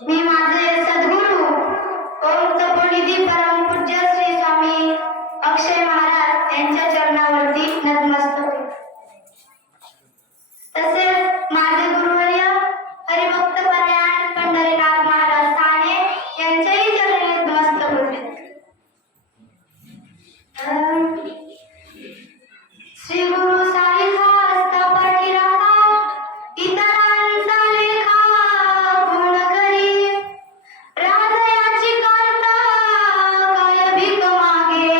मी माझे सद्गुरू ओम तपोनिधी परमपूज्य श्री स्वामी अक्षय महाराज यांच्या चरणावरती नतमस्तक होते. तसेच माझे गुरुवर्य हरिभक्त परायण पंढरीनाथ महाराज साने यांच्याही चरणी नतमस्तक होते. श्री गुरु सारिखा हस्ता पाठी राखा, इतरांचा लेखा गुण करी, हृदयाची कांता काय भीक मागे,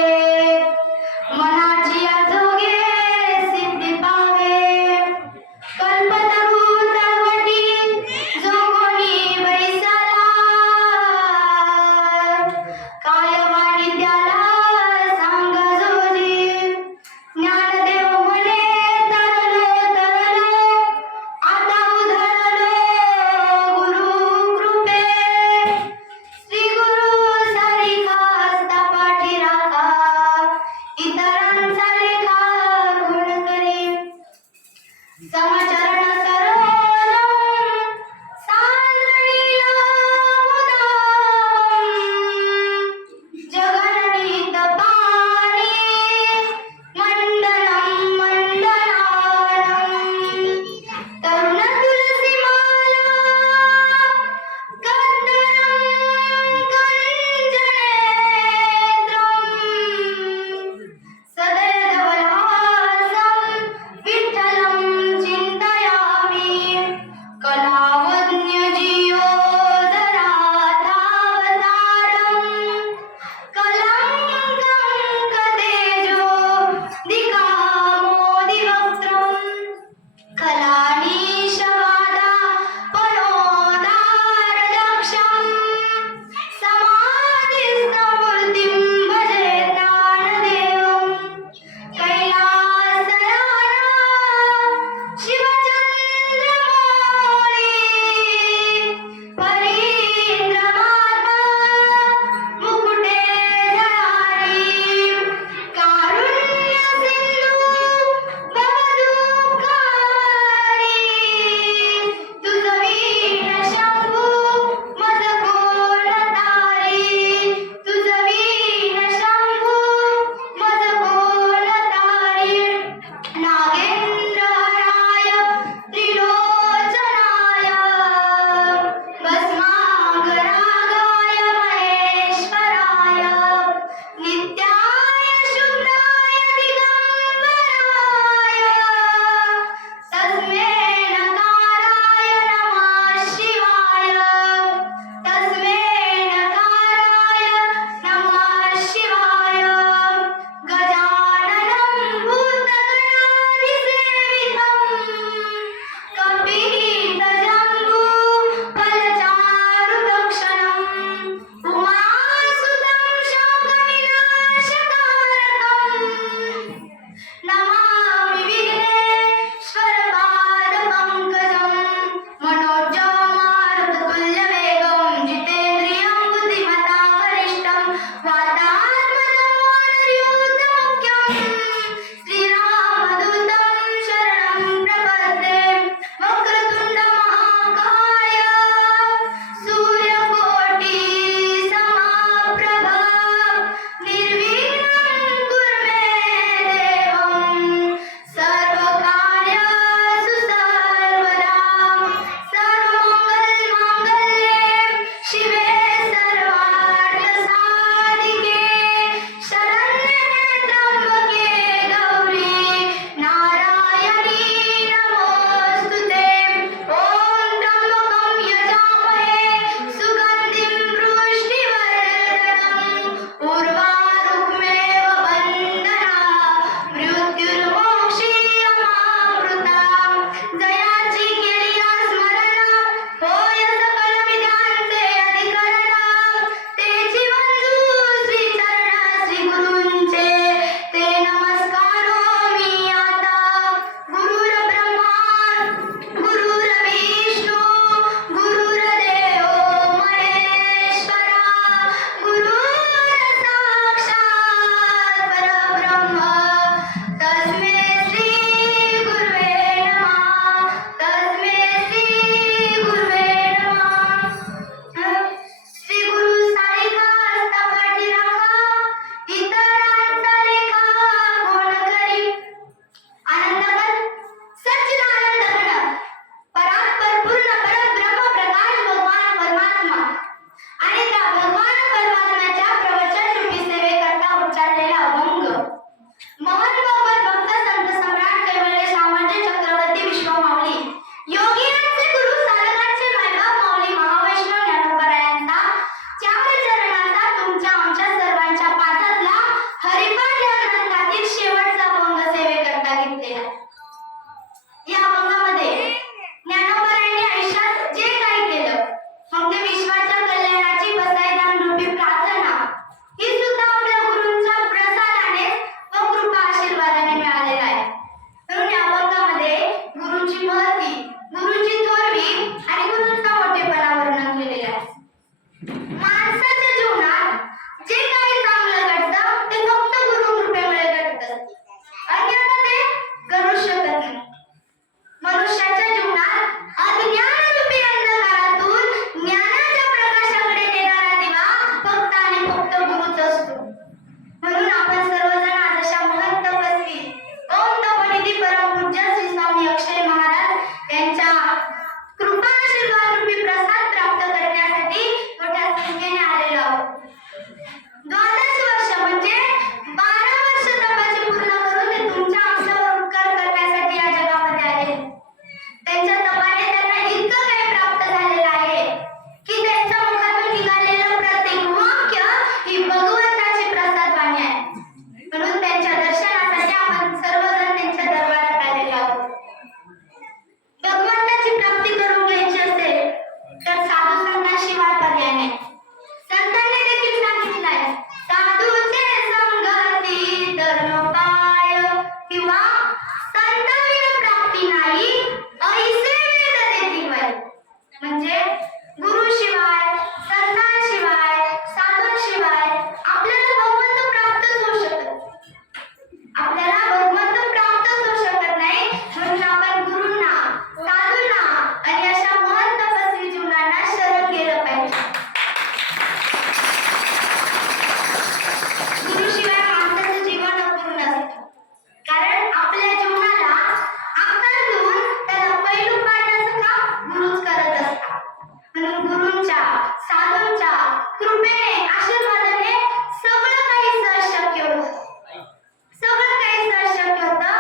माणसाच्या जीवनात जे काही चांगलं घडतं ते फक्त गुरुकृपेमुळे घडतं, अन्यथा ते घडू शकत नाही. मनुष्याच्या जीवनात अज्ञानरूपी अंधकारातून ज्ञानाच्या प्रकाशाकडे नेणारा दिवा फक्त आणि फक्त गुरुच असतो. म्हणून आपण सर्वजण आज अशा महंत तपस्वी ओम तपोनिधी परमपूज्य श्री स्वामी अक्षय महाराज यांच्या कृपा आशीर्वाद रूपी प्रसाद प्राप्त करण्यासाठी मोठ्या संख्येने आलेलो आहोत. 12 वर्ष म्हणजे 12 वर्ष तपाची पूर्ण करून ते तुमच्या आमच्यावर उपकार करण्यासाठी या जगामध्ये आले. त्यांच्या तपाने त्यांना इतकं काही प्राप्त झालेलं आहे की त्यांच्या मुखातून निघालेलं प्रत्येक वाक्य ही भगवंताची प्रसादवाणी आहे. म्हणून त्यांच्या दर्शनासाठी आपण सर्वजण त्यांच्या दरबारात आलेलो आहोत. भगवंताची प्राप्ती करून घ्यायची असेल तर साधू संतांशिवाय पर्याय नाही. संतांनी देखील सांगितलंय, साधूचे संगती धर्मपाय किंवा संतांविना प्राप्ती नाही ऐसे वेद देतील वय. म्हणजे गुरुशिवाय, संतांशिवाय, साधूंशिवाय आपल्याला भगवंत प्राप्तच होऊ शकत. आपल्याला भगवंत प्राप्तच होऊ शकत नाही. म्हणून आपण गुरूंना, साधूंना आणि अशा महंत तपस्वी जीवनांना शरण गेलं पाहिजे. गुरुशिवाय माणसाचं जीवन अपूर्ण असतं. कारण आपल्या जीवनाला आकार देऊन त्याला पैलू पाडण्याचं काम गुरुच करत असतात. म्हणून गुरूंच्या, साधूंच्या कृपेने, आशीर्वादाने सगळं काही सहज शक्य होतं. सगळं काही सहज शक्य होतं.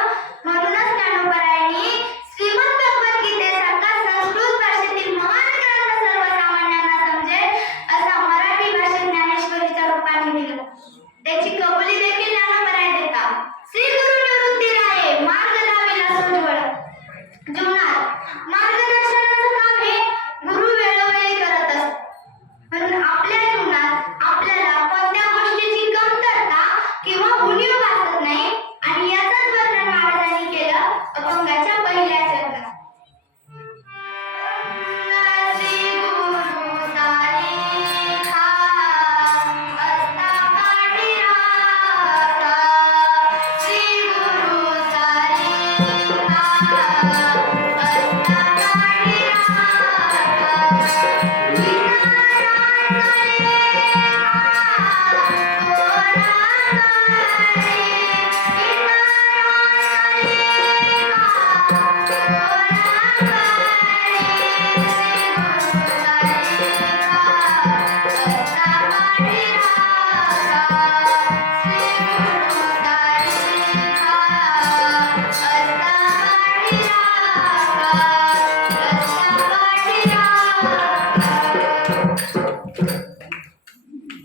म्हणूनच ज्ञानोबरायांनी श्रीमद भगवद्गीतेसारखा संस्कृत भाषेतील महान ग्रंथ सर्वसामान्यांना समजेल असा मराठी भाषेत ज्ञानेश्वरीच्या रूपाने दिला. त्याची कबुली देखील ज्ञानोबराय देतात. श्री गुरु निवृत्ती राये मार्ग दाविला सोजवळ. जीवनात मार्गदर्शनाचं काम हे गुरु वेळोवेळी करत असतात. म्हणून आपल्या जीवनात आपल्याला कोणत्या गोष्टीची कमतरता किंवा उणीव भासत नाही. आणि याचंच वर्णन महाराजांनी केलं अभंगाच्या पहिल्या चरणात. श्री गुरु सानिधा असता पांडुरंगा. श्री गुरु सानिधा असता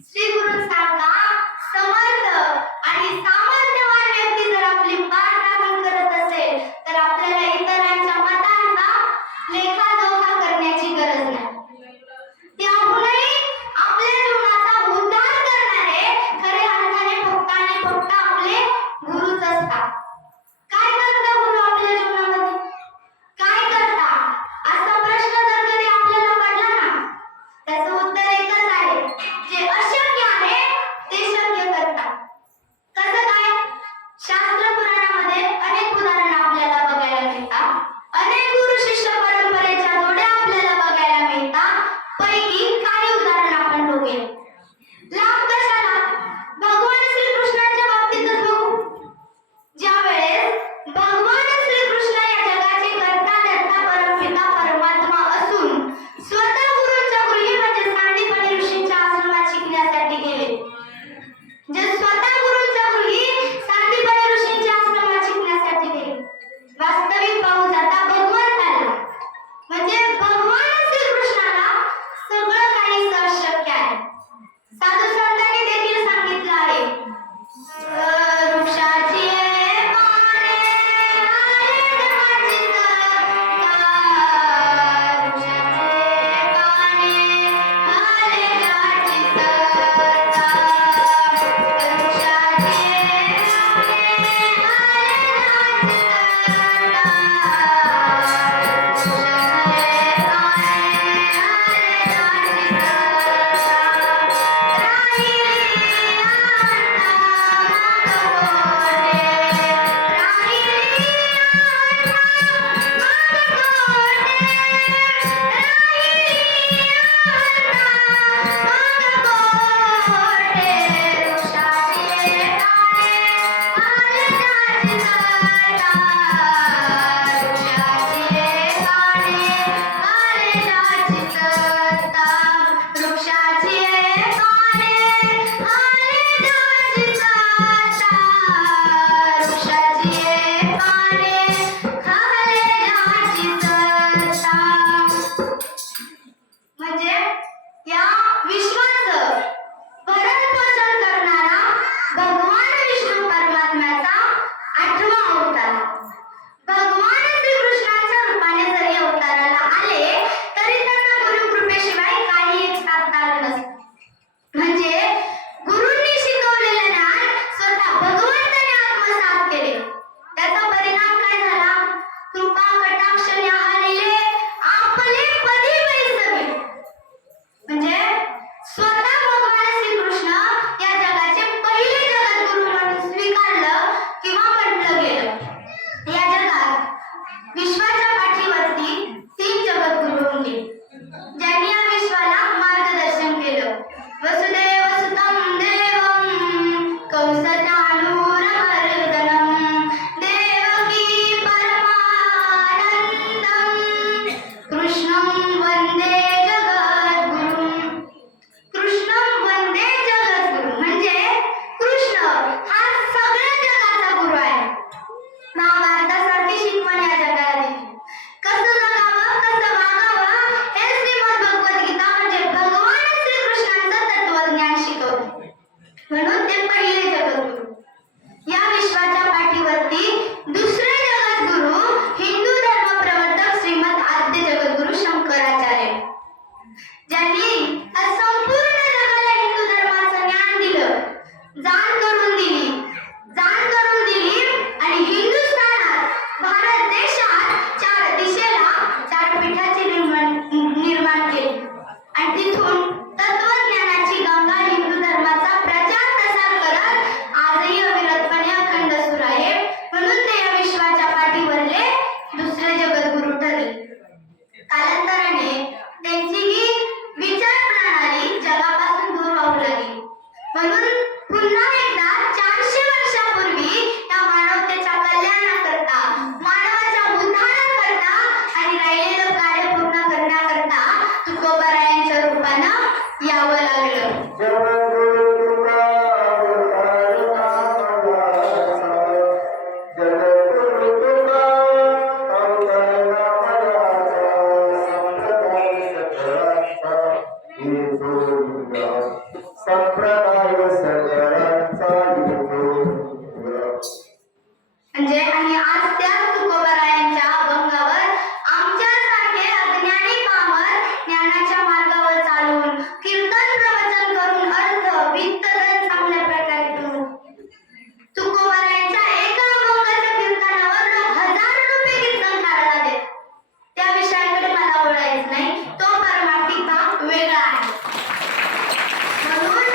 श्री गुरूंसारखा समर्थ आणि सामर्थ्यवान व्यक्ती जर आपली पाठ राखण करत असेल तर आपल्याला इतरांच्या मतांचा लेखाजोखा करण्याची गरज नाही. त्यामुळे आपल्या जीवनाचा उद्धार करणारे खऱ्या अर्थाने फक्त आणि फक्त आपले गुरुच असतात. काय करता गुरु आपल्या जीवनामध्ये? काय करता? असा प्रश्न जर कधी आपल्याला पडला ना, त्याचं उत्तर एकच आहे, जे अशक्य आहे ते शक्य करतात. कसं काय? शास्त्र पुराणामध्ये अनेक उदाहरणं आपल्याला बघायला मिळतात. अनेक गुरु शिष्य परंपरेच्या जोड्या आपल्याला बघायला मिळतात. पैकी काही उदाहरणं आपण बघूया. लाभ कशाला? भगवान श्रीकृष्णाच्या बाबतीतच बघू. ज्या वेळेस भगवान श्रीकृष्ण या जगाचे कर्ता धर्ता परमपिता परमात्मा असून स्वतः गुरूंच्या गृही म्हणजे सांदीपनी ऋषींच्या आश्रमात शिकण्यासाठी गेले. जे स्वतः गुरूंच्या गृही सांदीपनी ऋषींच्या आश्रमात शिकण्यासाठी गेले. वास्तविक पाहू जाता भगवंताला म्हणजे भगवान श्रीकृष्णाला सगळं काही सहज शक्य आहे. साधू संतांनी देखील सांगितलं आहे, वृक्षाची पाने आले देवाची सत्ता. वृक्षाचे पाने आले देवाची सत्ता. वृक्षाचे ज्यांनी आज संपूर्ण जगाला हिंदू धर्माचं ज्ञान दिलं, जाण करून दिली आणि हिंदुस्थानात भारत देशात चार दिशेला चार पीठाचे निर्माण केले आणि तिथून तत्वज्ञानाची गंगा हिंदू धर्माचा प्रचार प्रसार करत आजही अविरतपणे अखंड सुरू आहे. म्हणून ते या विश्वाच्या पाठीवरले दुसरे जगद्गुरु ठरले. कालांतराने त्यांची ही विचार प्रणाली जगापासून दूर होऊ लागली. म्हणून पुन्हा एकदा 400 वर्षापूर्वी या मानवतेच्या कल्याणाकरता, मानवाच्या उद्धाराकरता आणि राहिलेलं कार्य पूर्ण करण्याकरता तुकोबारायांच्या रूपानं यावं लागलं. म्हणजे आणि आज त्या तुकोबारायांच्या अभंगावर आमच्यासारखे अज्ञानी पामर ज्ञानाच्या मार्गावर चालून कीर्तन प्रवचन करून अर्थ वित्तधन चांगल्या प्रकारे करू. तुकोबारायांच्या एका अभंगाच्या कीर्तनावर लोक हजारो रुपये कीर्तन काढला देत. त्या विषयाकडे मला बोलायचं नाही, तो परमार्थिक भाग वेगळा आहे. म्हणून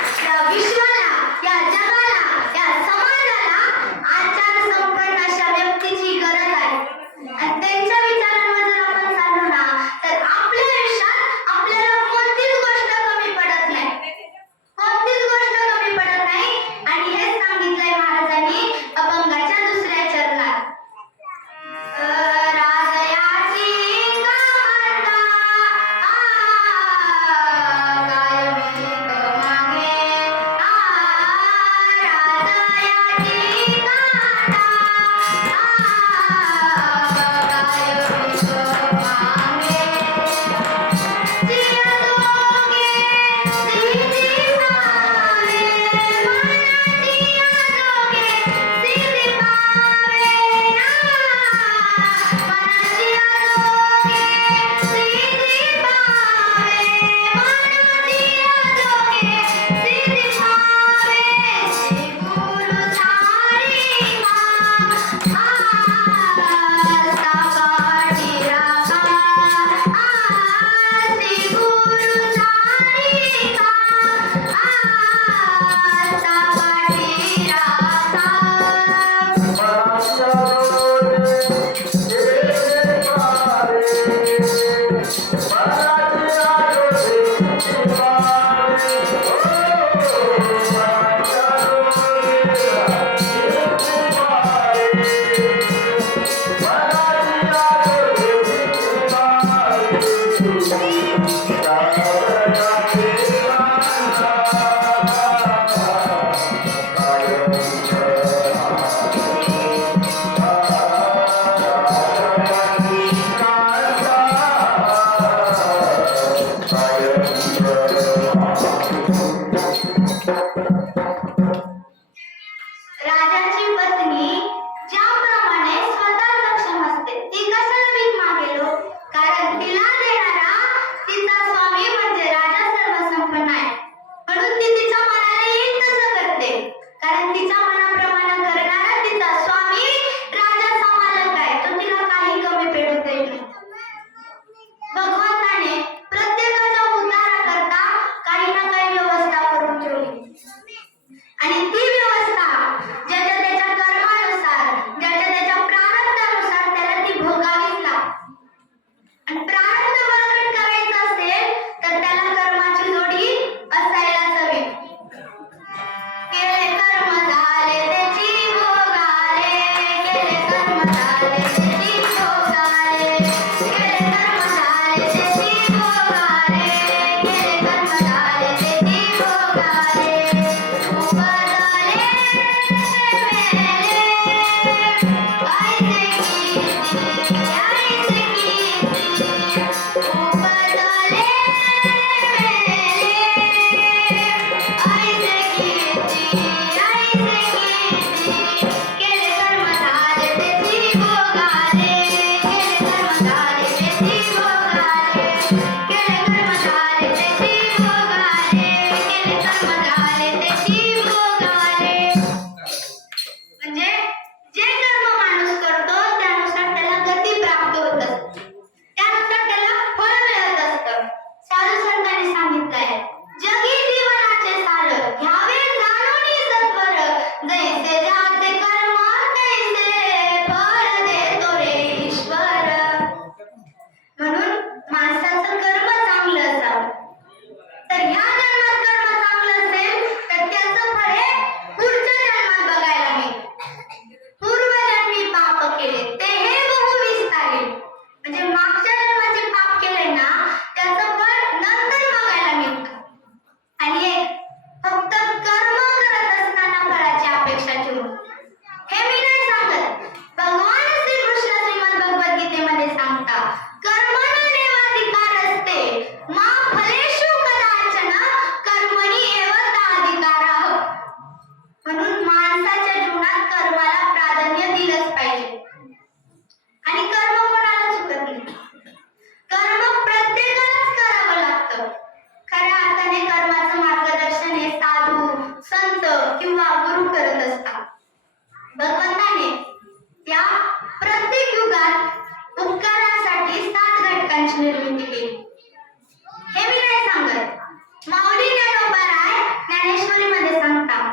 माऊली ज्ञानोबाराय ज्ञानेश्वरीमध्ये सांगतात,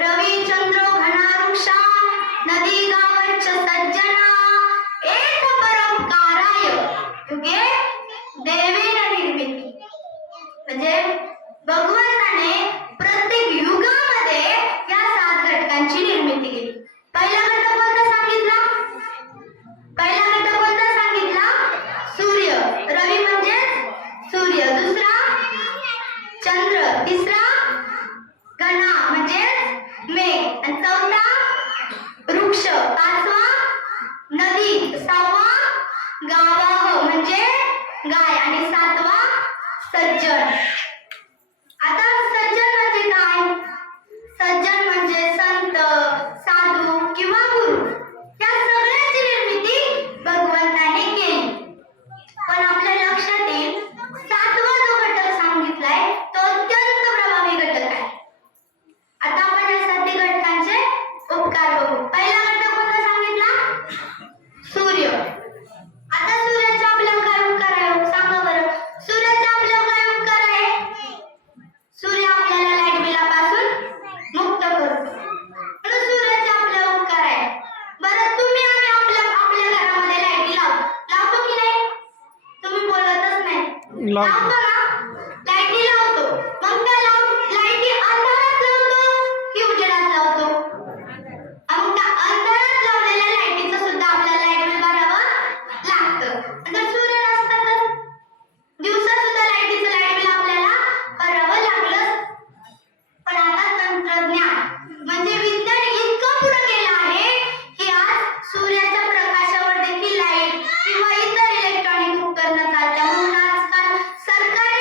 रवी चंद्र घना वृक्षा नदी गावच्च सज्जना एक परोपकाराय युगे देवेन निर्मिती. म्हणजे भगवंताने प्रत्येक युगामध्ये या 7 घटकांची निर्मिती केली. पहिला घटक कोणता सांगितला? सूर्य. रवी म्हणजे सूर्य. दुसरा चंद्र. तिसरा घना म्हणजे मेघ. आणि चौथा वृक्ष. पाचवा नदी. सहावा गावाह म्हणजे गाय. आणि 7वा सज्जन. आता सज्जन म्हणजे काय? सज्जन म्हणजे संत, साधू किंवा गुरु. या सगळ्याची निर्मिती भगवंताने केली. पण आपल्या लक्षात येईल 7वा जो घटक सांगितलाय तो अत्यंत प्रभावी घटक आहे. आता आपण या 7 घटकांचे उपकार बघू. पहिला घटक कोणता सांगितला? सूर्य. आता सूर्याचा आपल्यावर काय उपकार आहे सांगा बरं. सूर्याचा आपल्यावर काय उपकार आहे? सूर्य आपल्याला लाईट बिलापासून मुक्त करतो. आणि सूर्याचा आपल्यावर उपकार आहे. बरं तुम्ही आम्ही आपल्या घरामध्ये लाईटी लावतो की नाही? तुम्ही बोलतच नाही. लावतो ना? लाईटी लावतो. मग त्या लाईटी अंधारात लावतो की उजेडात लावतो? मग त्या अंधारात लावलेल्या लाईटीचं सुद्धा आपल्याला लाईट बिल भरावं लागतं. जर सूर्य नसता तर दिवसा सुद्धा लाईटीचं लाईट बिल आपल्याला भरावं लागलं. पण आता तंत्रज्ञान म्हणजे विज्ञान इतकं पुढे गेलं आहे की आज सूर्याच्या प्रकाशावर देखील लाईट किंवा इतर इलेक्ट्रॉनिक उपकरणं चालतात. म्हणून आजकाल सरकार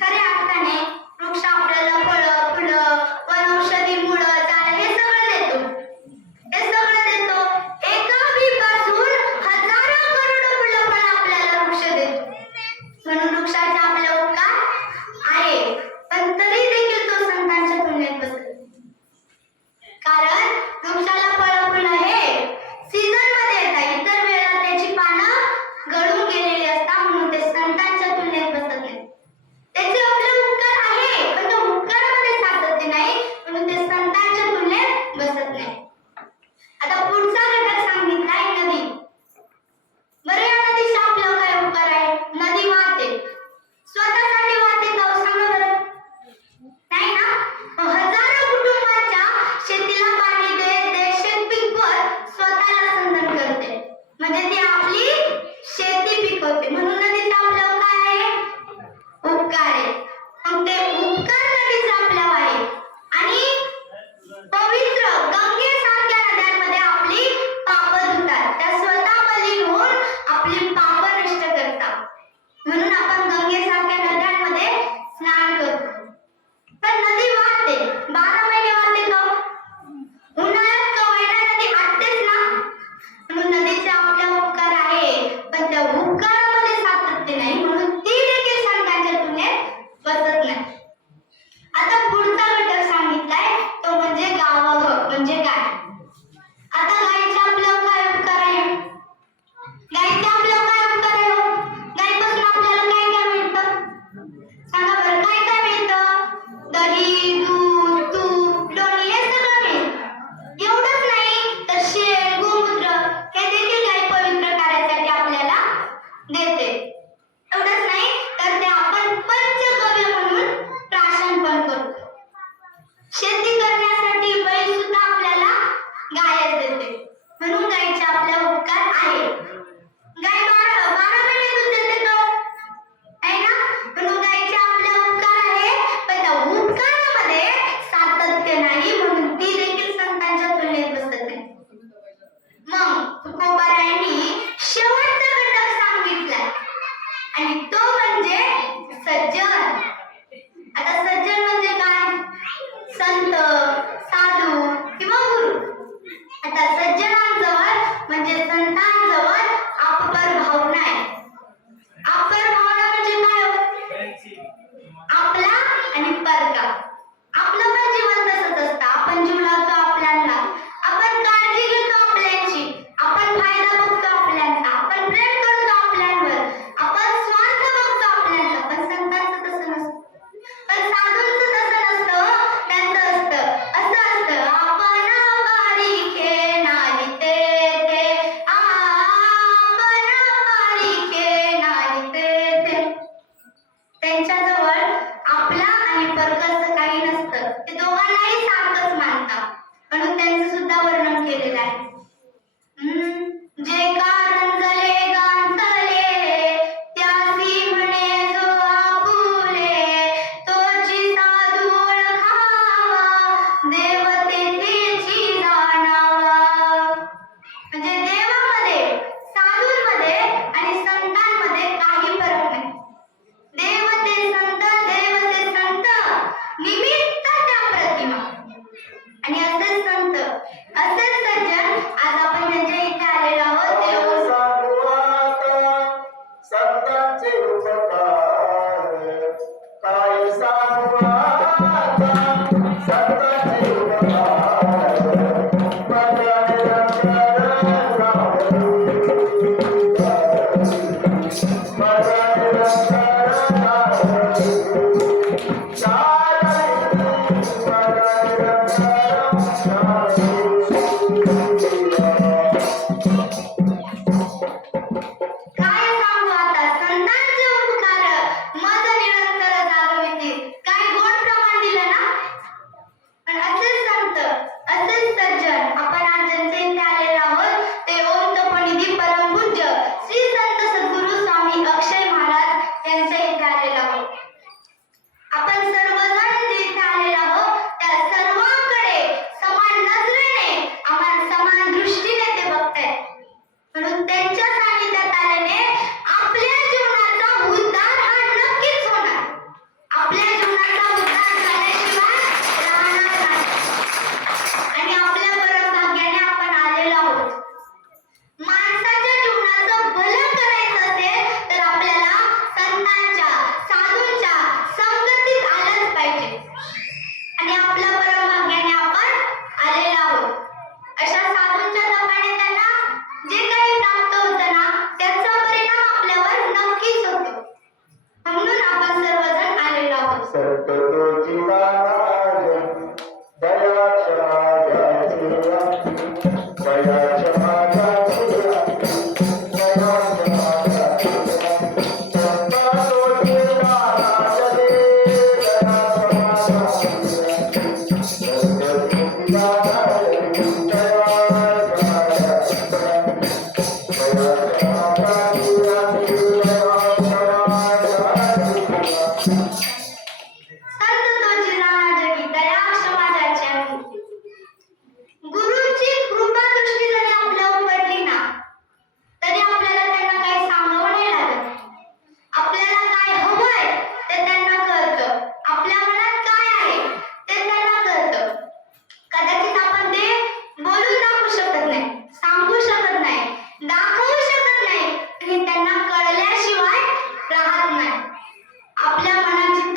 खऱ्या अर्थाने वृक्ष आपल्याला फळं, फुलं, वनौषधी, मुळं, झाडं हे सगळं देतो. हे सगळं देतो. एका बीपासून हजारो करोडो फुलं फळं आपल्याला वृक्ष देतो. म्हणून वृक्षाचे आपले उपकार आहे. पण तरी देखील तो संतांच्या तुलनेत बसत. कारण वृक्षाला फळं फुलं हे सीझन मध्ये येतात. इतर वेळेला त्याची पानं गळून गेलेली असतात. म्हणून ते संतांच्या तुलनेत बसत नाही. त्याचे आपले उपकार आहे पण तो उपकारामध्ये सातत्य नाही. म्हणून ते संतांच्या तुलनेत बसत नाही. आता पुढचा घटक सांगितलाय नदी. बरं, या नदीचा आपल्याला काय उपकार आहे? नदी वाहते. स्वतःसाठी वाहते का? सांगा बरं. नाही ना? हजारो कुटुंबाच्या शेतीला पाणी देते, शेत पिकवत स्वतःला संधान करते. म्हणजे ती आपली शेती पिकवते. म्हणून नदीचा आपल्याला काय आहे? उपकार आहे. मग ते उपकार नदीचा आपल्याला आहे. आणि पवित्र गंगेसारख्या नद्यांमध्ये आपली पापं धुतात. त्या स्वतः बली होऊन आपली पापं नष्ट करतात. म्हणून आपण गंगेसारख्या नद्यांमध्ये स्नान करतो. पण नदी वाहते. 12 महिने वाहते का? उन्हाळ्यात कवयना नदी आटतेच ना. म्हणून नदीचे आपल्या उपकार आहे पण त्या उपकारामध्ये सातत्य नाही. म्हणून ती देखील संतांच्या तुलनेत बसत नाही. आता पुढचा घटक सांगितलाय तो म्हणजे गावग. म्हणजे गाय. आता गायचे आपल्याला काय उपकार आहे? गायचे आपल्याला काय उपकार आहे? गायपासून आपल्याला काय काय मिळतं? सांगा बरं. काय काय मिळतं? दही, दूध, तूप, लोणी हे सगळं मिळतं. एवढंच नाही तर शेण, गोमूत्र हे देखील गाय पवित्र कार्यासाठी आपल्याला देते. एवढंच नाही तर ते आपण पंचगव्य म्हणून प्राशन पण करतो. शेती करण्यासाठी बैल सुद्धा आपल्याला गायच देते. म्हणून गायचे आपल्या उपकार आहे. गाय 12 महिने दूध देते का? आहे ना? म्हणून गायचे आपल्या उपकार आहे पण त्या उपकारामध्ये सातत्य नाही. म्हणून ती देखील संतांच्या तुलनेत बसत नाही. मग तुकोबारायांनी शेवटचा घटक सांगितलाय आणि तो म्हणजे सज्जन. आता सज्जन म्हणजे काय? संत, साधू किंवा गुरु. आता सज्जनांजवळ म्हणजे संतांजवळ अपर भावना आहे. अपर भावना म्हणजे काय? आपला आणि परका. आपलं पण जीवन तसंच असतं. आपण जीव लावतो आपल्याला. आपण काळजी घेतो आपल्याची. आपण फायदा बघतो आपल्याचा. आपण प्रेम करतो आपल्यावर. आपण स्वार्थ बघतो आपल्याचा. पण संतांचं तसं नसतं. पण साधूंचं तसं नसतं. त्यांचं असं असतं आपण बारीके नाहीते ते. आपण बारीके नाहीते ते. त्यांच्याजवळ आपला आणि परकाचं काही नसतं. ते दोघांनाही सारखंच मानतात. म्हणून त्यांचं सुद्धा वर्णन केलेलं आहे. जे कारंजले गांजले त्यासी म्हणे जो आपुले तोची साधू ओळखावा देव तेथेची जाणावा. म्हणजे देवामध्ये, साधूंमध्ये आणि संतांमध्ये काही फरक नाही. देव ते संत, देव ते संत, निमित्त त्या प्रतिमा. आणि असेच संत, असेच सज्जन आज आपण त्यांच्या इथे आलेलो आहोत. संतांचे उपकार काय सांगू आता. संतांचे उपकार काय सांगू आता संतांचे उपकार मज निरंतर जागविते. काय गोड प्रमाण दिलं ना. पण असेच संत, असेच सज्जन आपण आज ज्यांच्या इथे आलेलो आहोत ते ओम तपोनिधी परमपूज्य श्री संत सद्गुरु स्वामी अक्षय महाराज यांच्या इथे आलेलो आहोत. आपण सर्वजण जे इथे आलेलो आहोत त्या सर्वांकडे समान नजरेने, आम्हाला समान दृष्टीने ते बघतायत. म्हणून त्यांच्या सानिध्यात आल्याने आपल्या जीवनाचा उद्धार हा नक्कीच होणार. सत्य तोची जाणारे दया क्षमा द्यायची दया क्षमा द्यायची दया क्षमा द्यायची सत्य तोची जाणारे दया क्षमा द्यायची सत्य तोची जाणारे दया क्षमा द्यायची दया क्षमा द्यायची संत तोची जाणा जगी दया क्षमा ज्याची आहे. गुरूंची कृपा दृष्टी जरी आपल्यावर पडली ना तरी आपल्याला त्यांना काही सांगावं नाही लागत. आपल्याला काय हवंय ते त्यांना कळतं. आपल्या मनात काय आहे ते त्यांना कळतं. कदाचित आपण ते बोलून दाखवू शकत नाही, सांगू शकत नाही, दाखवू शकत नाही आणि त्यांना कळल्याशिवाय राहत नाही. आपल्या मनाची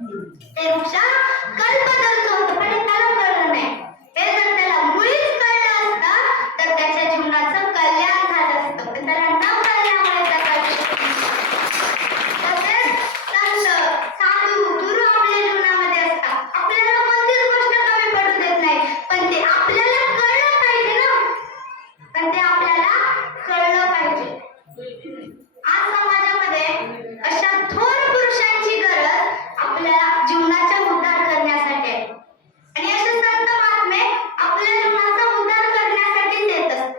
ते वृक्ष कल्पतरूचं होतं पण हे त्याला कळलं नाही. हे जर त्याला मुळीच कळलं असतं तर त्याच्या जीवनाचं कल्याण झालं असतं, पण त्याला न कळल्यामुळे त्याचा तसेच संत साधू गुरु आपल्या जीवनामध्ये असतात. आपल्याला कोणतीच गोष्ट कमी पडू देत नाही, पण ते आपल्याला कळलं पाहिजे ना, पण ते आपल्याला कळलं पाहिजे. आज समाजामध्ये अशा थोर पुरुषांची गरज आपल्याला जीवनाचा उद्धार करण्यासाठी आहे. आणि असे संत महात्मे आपल्या जीवनाचा उद्धार करण्यासाठीच येत असतात.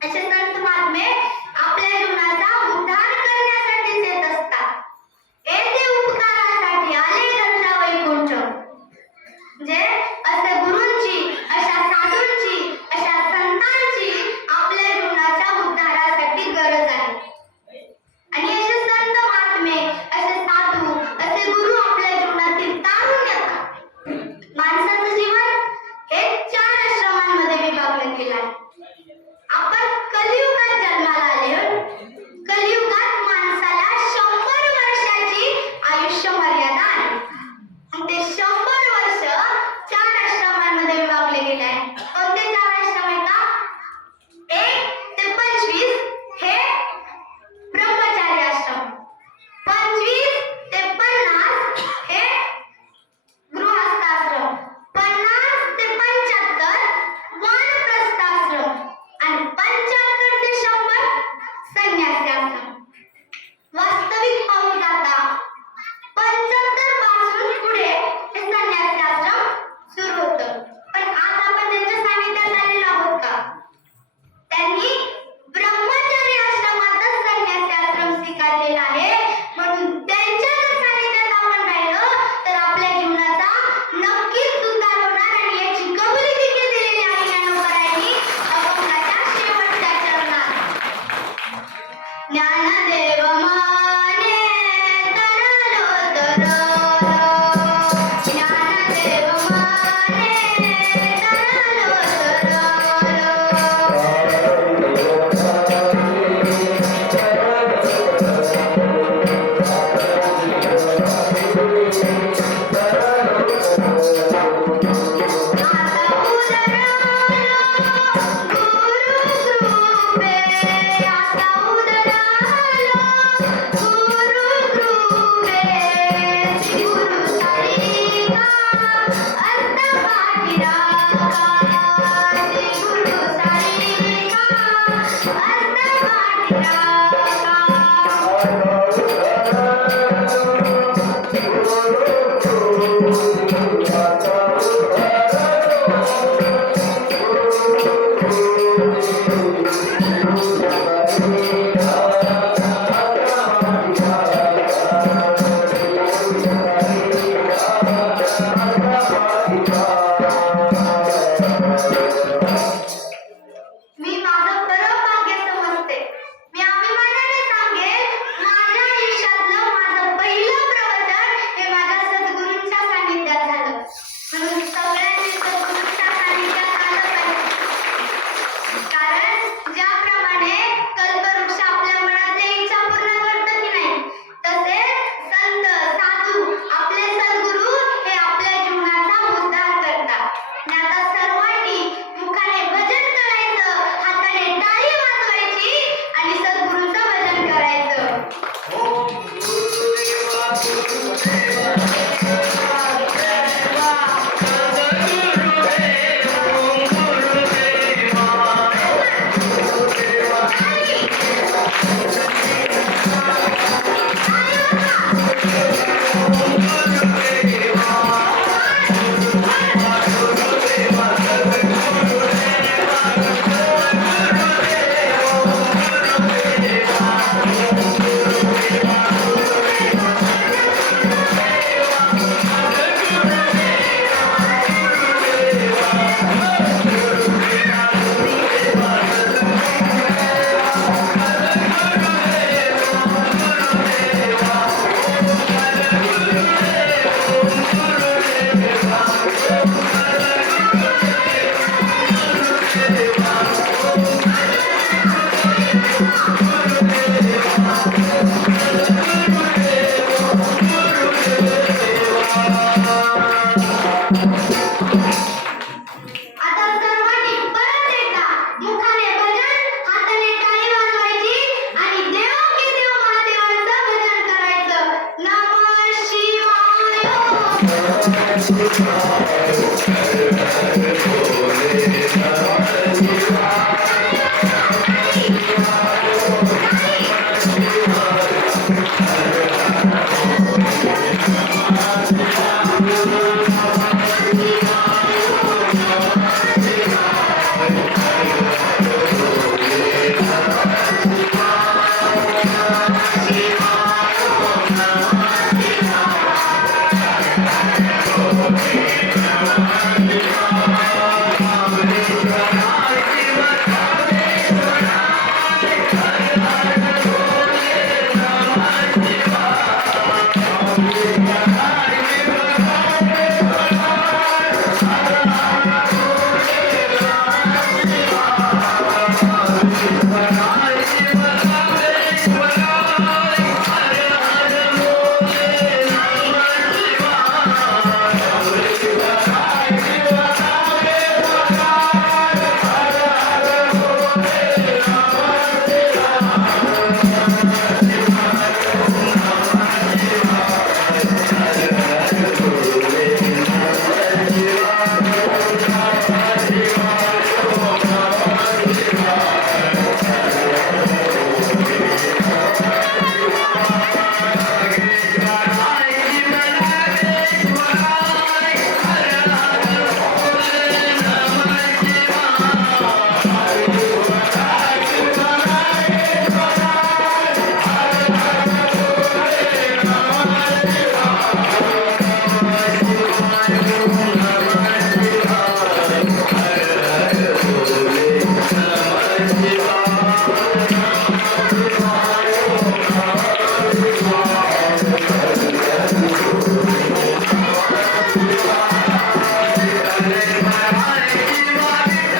असे संत महात्मे आपल्या जीवनाचा उद्धार करण्यासाठीच येत असतात. येथे उपकारासाठी आले गरजा वैकुंठ. म्हणजे असे गुरूंची, अशा साधूंची, अशा संतांची आपल्या जीवनाच्या उद्धारासाठी गरज आहे. आणि असे संत महात्मे, असे साधू, असे गुरु आपल्या जीवनातील तारून येतात. माणसाचं जीवन हे 4 आश्रमांमध्ये विभागलं गेलं आहे. आपण कलियुगात जन्माला आले. कलियुगात माणसाला 100 वर्षाची आयुष्य मर्यादा आहे. ते 100 वर्ष 4 आश्रमांमध्ये विभागले गेले आहे. कोणते 4 आश्रम आहेत का? 1 ते 25 हे ब्रह्मचारी आश्रम, 25 ते 50 हे गृहस्थाश्रम, 50 ते 75 वानप्रस्थ आश्रम आणि 75 ते 100 संन्यासी आश्रम. वास्तविक पाहू जाता 75 पासून पुढे हे संन्यासी आश्रम सुरू होतं. पण आज आपण त्यांच्या सानिध्यात आलेलो आहोत का? त्यांनी ब्रह्मचारी आश्रमातच संन्यासी आश्रम स्वीकारलेला आहे. म्हणून त्यांच्या सानिध्यात आपण राहिलो तर आपल्या जीवनाचा नक्कीच उद्धार होणार. आणि याची कबुली देखील दिलेली आहे ज्ञानोबरायांनी अभंगाच्या शेवटच्या चरणात. ज्ञानदेव माने तरलो तरलो, ज्ञानदेव माने तरलो